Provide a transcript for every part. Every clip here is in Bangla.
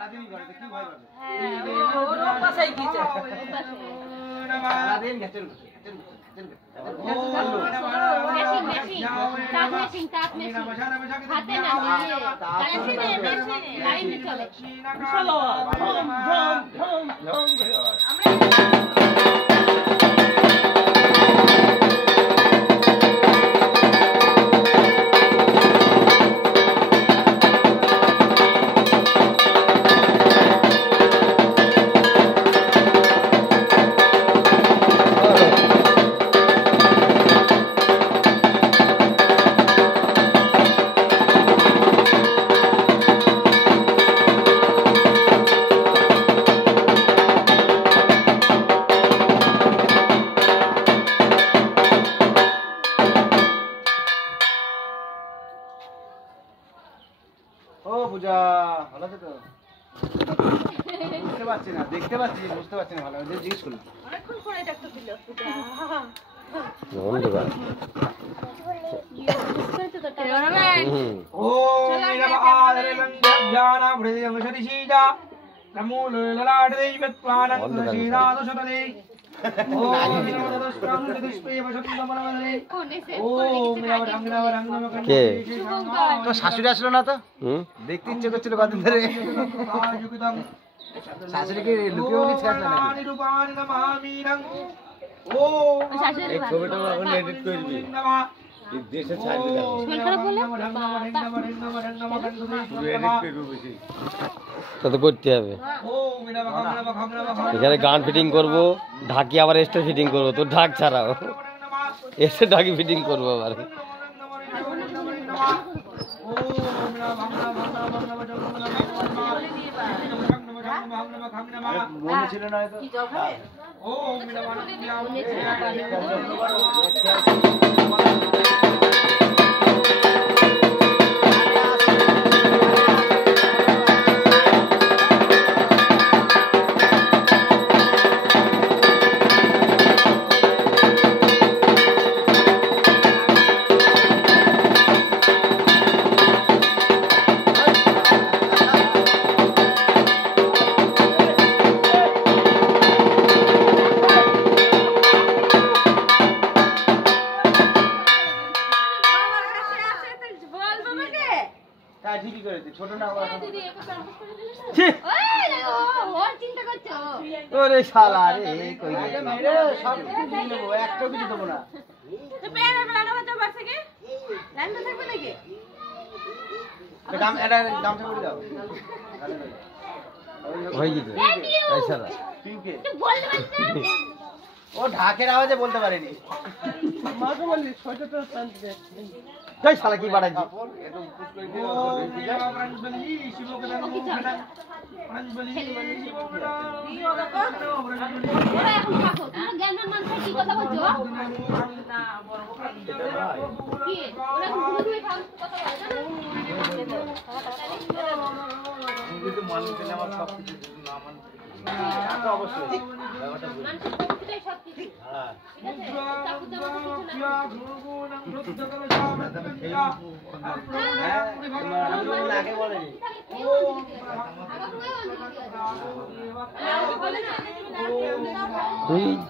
সারাদিন করে কি ভয় পাবে? ওর পাশেই গিয়েছে। সারাদিন গেছে পূজা ভালো আছে তো? বুঝতে পারছি না, দেখতে পাচ্ছি, বুঝতে পারছি না ভালো। আমি জিজ্ঞেস করলাম অনেকক্ষণ পরে ডাক্তার দিল পূজা। শাশুড়ি আসলো না তো? দেখতে ইচ্ছে করছিল কদিন ধরে। শাশুড়িকে লুকিয়ে লুকিয়ে আসলো নাকি? ছবিটা এখন এডিট করবি, দেশে ছাড়বি তো করতে হবে। এখানে গান ফিটিং করবো, ঢাকি আবার এক্সট্রা ফিটিং করবো, তো ঢাক ছাড়াও এক্সট্রা ঢাকি ফিটিং করবো আবার। মনে ছিল না ঠিকই করেছে, ছোট না ওরে শালা রে, কই সব নেবো, একটা কিছু দেবো না। গামছা করে দাও ও ঢাকের আওয়াজে বলতে পারেনি। মাকে বললি তাই শালা কি বাড়াইছি। অবশ্যই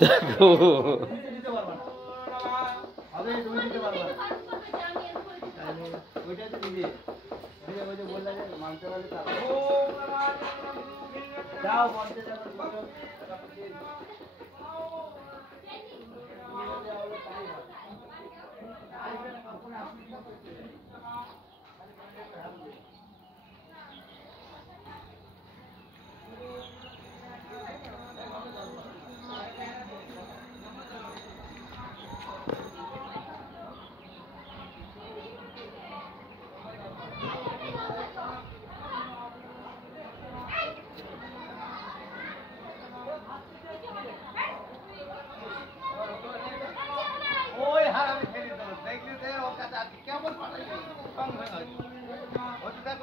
দেখো যাও ওই হারামি ছেলে তো দেখলি তো ওর কাছে আজকে কেমন পাঠাই কম হয়ে গেছে।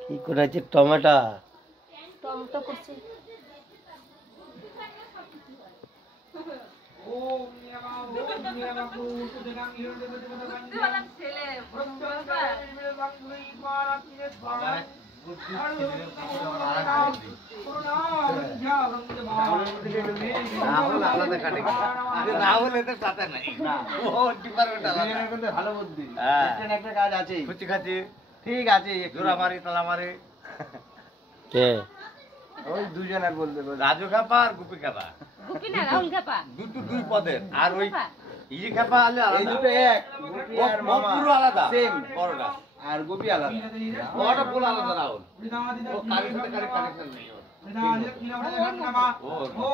কি করে আছে টমেটো? টমেটো করছি। ছেলে রাহুল আলাদা কাটে রাহুল এতে সাথে নাই ও ডিপার্টমেন্ট আলাদা কিন্তু ভালো বুদ্ধি একটা একটা কাজ আছে খুচি খাচি ঠিক আছে জোড়া মারি তালা মারি কে? ওই দুজনের বলতে রাজু খাপা আর গুপি খাপা গুপি না রাহুল খাপা। দুই পদের আর ওই ইজি খাপা হলে এই আলাদা দুটো এক গোপী আর ও মামা পুরো আলাদা সেম বড়টা আর গোপী আলাদা বড়টা পুরো আলাদা রাহুল ও কারের সাথে কানেকশন নেই ওর। ও